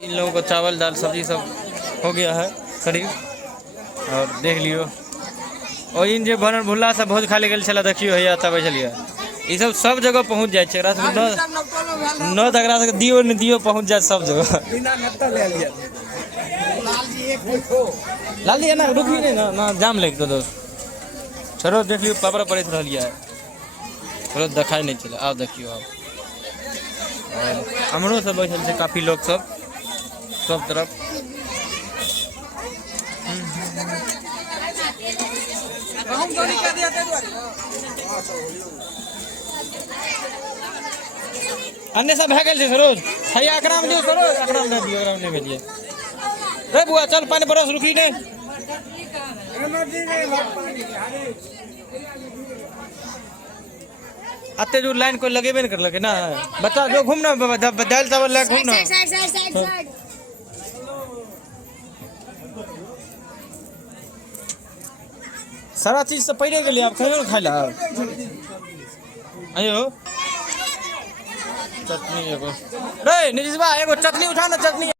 इन लोगों को चावल दाल सब्जी सब हो गया है करीब। और देख लियो और इन जो बनल भुल्ला सब भोज खा ले गए चला देखियो है तब चलिए ये सब जगह पहुँच जाए न तक दियो न दियो पहुँच जाए सब जगह। लाल जी है ना रुकी नहीं ना जाम लग तो दोस्त चलो देख लियो पापड़ पड़े रहा है थोड़ा दिखाई नहीं चला आप देखियो आप हमरो सब बैठल से काफी लोग सब तरफ। अन्य सब है गए सरोज भैया एकरा में दियो सरोज एकरा में दियो एकरा में भेजिए रे बुआ चल पानी बरस रुकी ने अत्ते दूर लाइन को लगेबे नहीं कर लगे ना बच्चा जो घूमना दाल चावल ले घूमना सारा चीज से पहले के लिए आप खाइयो खाई ला आयो चटनी एगो रे निजिसबा एगो चटनी उठा ना चटनी।